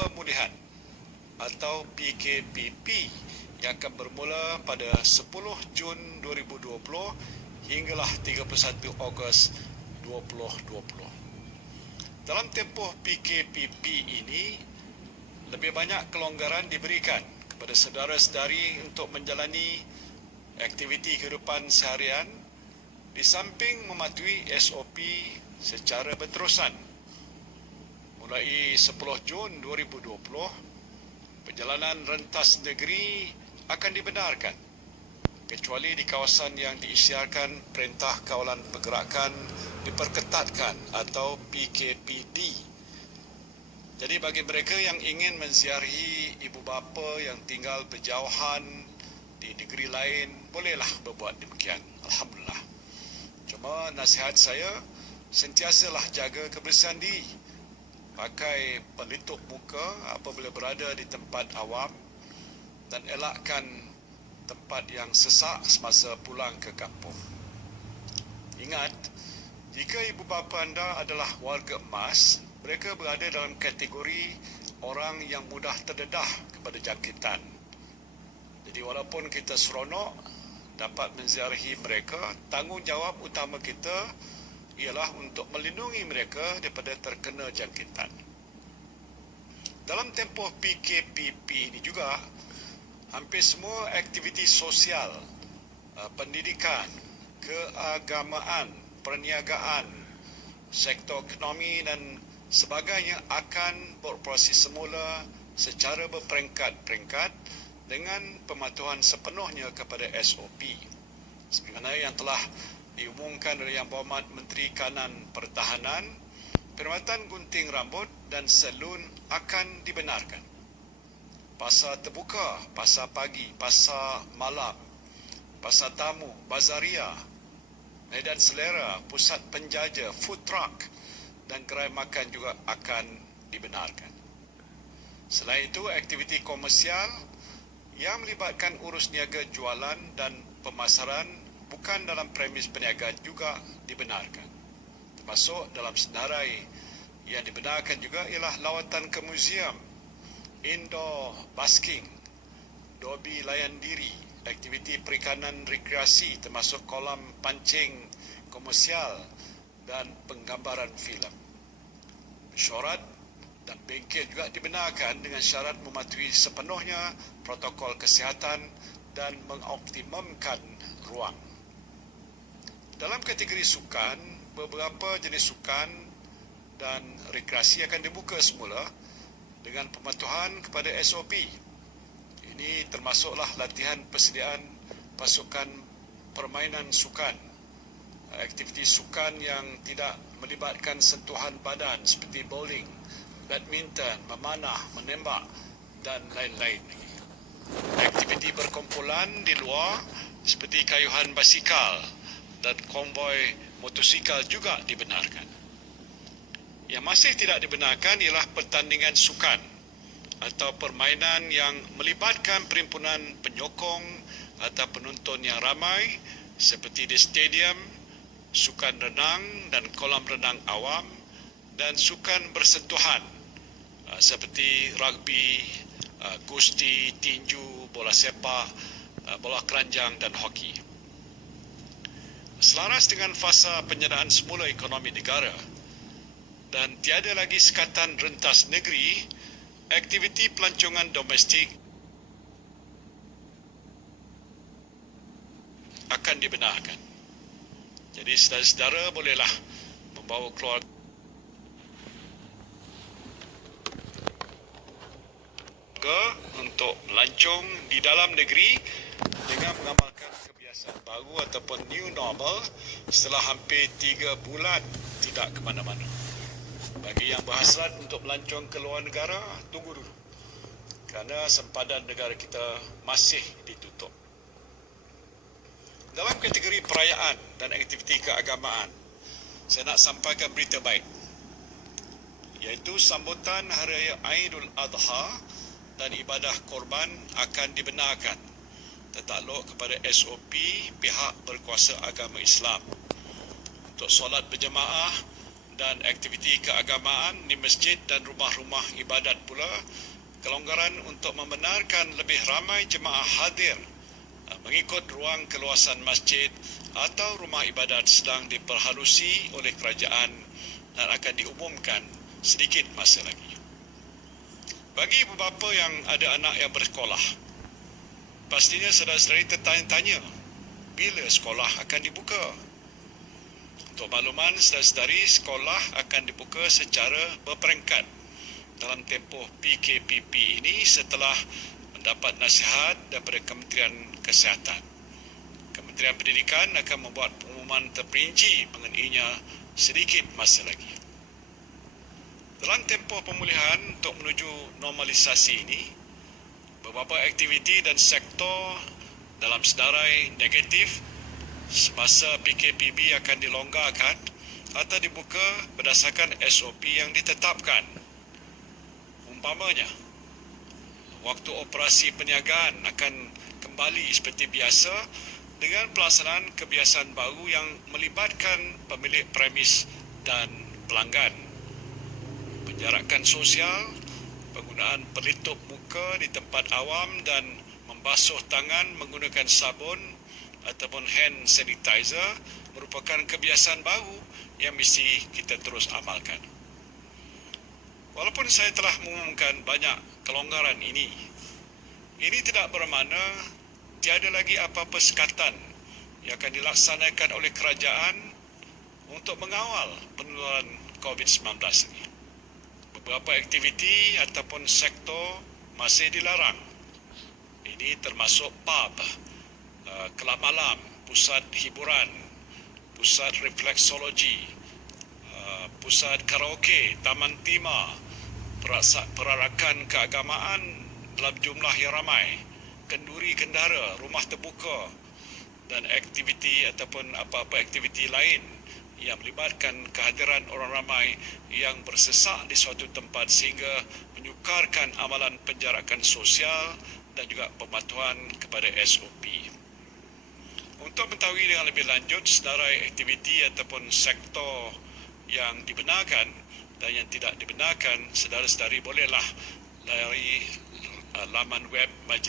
Pemulihan atau PKPP yang akan bermula pada 10 Jun 2020 hinggalah 31 Ogos 2020. Dalam tempoh PKPP ini, lebih banyak kelonggaran diberikan kepada saudara-saudari untuk menjalani aktiviti kehidupan seharian di samping mematuhi SOP secara berterusan. Mulai 10 Jun 2020, perjalanan rentas negeri akan dibenarkan kecuali di kawasan yang diisytiharkan Perintah Kawalan Pergerakan Diperketatkan atau PKPD. Jadi bagi mereka yang ingin menziarahi ibu bapa yang tinggal berjauhan di negeri lain, bolehlah berbuat demikian. Alhamdulillah. Cuma nasihat saya, sentiasalah jaga kebersihan diri. Pakai pelitup muka apabila berada di tempat awam dan elakkan tempat yang sesak semasa pulang ke kampung. Ingat, jika ibu bapa anda adalah warga emas, mereka berada dalam kategori orang yang mudah terdedah kepada jangkitan. Jadi walaupun kita seronok dapat menziarahi mereka, tanggungjawab utama kita ialah untuk melindungi mereka daripada terkena jangkitan. Dalam tempoh PKPP ini juga, hampir semua aktiviti sosial, pendidikan, keagamaan, perniagaan, sektor ekonomi dan sebagainya akan beroperasi semula secara berperingkat-peringkat dengan pematuhan sepenuhnya kepada SOP. Sebagaimana yang telah diumumkan oleh Yang Berhormat Menteri Kanan Pertahanan, perkhidmatan gunting rambut dan salon akan dibenarkan. Pasar terbuka, pasar pagi, pasar malam, pasar tamu, bazaria, medan selera, pusat penjaja, food truck dan gerai makan juga akan dibenarkan. Selain itu, aktiviti komersial yang melibatkan urus niaga jualan dan pemasaran bukan dalam premis perniagaan juga dibenarkan. Termasuk dalam senarai yang dibenarkan juga ialah lawatan ke muzium, indoor basking, dobi layan diri, aktiviti perikanan rekreasi termasuk kolam pancing komersial dan penggambaran filem. Mesyuarat dan bengkel juga dibenarkan dengan syarat mematuhi sepenuhnya protokol kesihatan dan mengoptimumkan ruang. Dalam kategori sukan, beberapa jenis sukan dan rekreasi akan dibuka semula dengan pematuhan kepada SOP. Ini termasuklah latihan persediaan pasukan permainan sukan, aktiviti sukan yang tidak melibatkan sentuhan badan seperti bowling, badminton, memanah, menembak dan lain-lain. Aktiviti berkumpulan di luar seperti kayuhan basikal dan konvoi motosikal juga dibenarkan. Yang masih tidak dibenarkan ialah pertandingan sukan atau permainan yang melibatkan perhimpunan penyokong atau penonton yang ramai seperti di stadium, sukan renang dan kolam renang awam dan sukan bersentuhan seperti rugby, gusti, tinju, bola sepak, bola keranjang dan hoki. Selaras dengan fasa penyediaan semula ekonomi negara dan tiada lagi sekatan rentas negeri, aktiviti pelancongan domestik akan dibenarkan. Jadi saudara-saudara bolehlah membawa keluarga untuk melancong di dalam negeri dengan mengamalkan kebiasaan baru ataupun new normal setelah hampir 3 bulan tidak ke mana-mana. Bagi yang berhasrat untuk melancong ke luar negara, tunggu dulu. Kerana sempadan negara kita masih ditutup. Dalam kategori perayaan dan aktiviti keagamaan, saya nak sampaikan berita baik, iaitu sambutan Hari Raya Aidul Adha dan ibadah korban akan dibenarkan tertakluk kepada SOP pihak berkuasa agama Islam untuk solat berjemaah dan aktiviti keagamaan di masjid dan rumah-rumah ibadat pula, kelonggaran untuk membenarkan lebih ramai jemaah hadir mengikut ruang keluasan masjid atau rumah ibadat sedang diperhalusi oleh kerajaan dan akan diumumkan sedikit masa lagi. Bagi ibu bapa yang ada anak yang bersekolah, pastinya saudara-saudari tertanya-tanya bila sekolah akan dibuka. Untuk makluman, saudara-saudari, sekolah akan dibuka secara berperingkat dalam tempoh PKPP ini setelah mendapat nasihat daripada Kementerian Kesihatan. Kementerian Pendidikan akan membuat pengumuman terperinci mengenainya sedikit masa lagi. Dalam tempoh pemulihan untuk menuju normalisasi ini, beberapa aktiviti dan sektor dalam senarai negatif semasa PKPB akan dilonggarkan atau dibuka berdasarkan SOP yang ditetapkan. Umpamanya, waktu operasi perniagaan akan kembali seperti biasa dengan pelaksanaan kebiasaan baru yang melibatkan pemilik premis dan pelanggan. Penjarakan sosial, penggunaan pelitup muka di tempat awam dan membasuh tangan menggunakan sabun ataupun hand sanitizer merupakan kebiasaan baru yang mesti kita terus amalkan. Walaupun saya telah mengumumkan banyak kelonggaran ini tidak bermakna tiada lagi apa-apa sekatan yang akan dilaksanakan oleh kerajaan untuk mengawal penularan COVID-19 ini. Beberapa aktiviti ataupun sektor masih dilarang. Ini termasuk pub, kelab malam, pusat hiburan, pusat refleksologi, pusat karaoke, taman tema, perarakan keagamaan dalam jumlah yang ramai, kenduri kendara, rumah terbuka dan aktiviti ataupun apa-apa aktiviti lain yang melibatkan kehadiran orang ramai yang bersesak di suatu tempat sehingga menyukarkan amalan penjarakan sosial dan juga pematuhan kepada SOP. Untuk mengetahui dengan lebih lanjut senarai aktiviti ataupun sektor yang dibenarkan dan yang tidak dibenarkan, saudara-saudari bolehlah layari laman web Majlis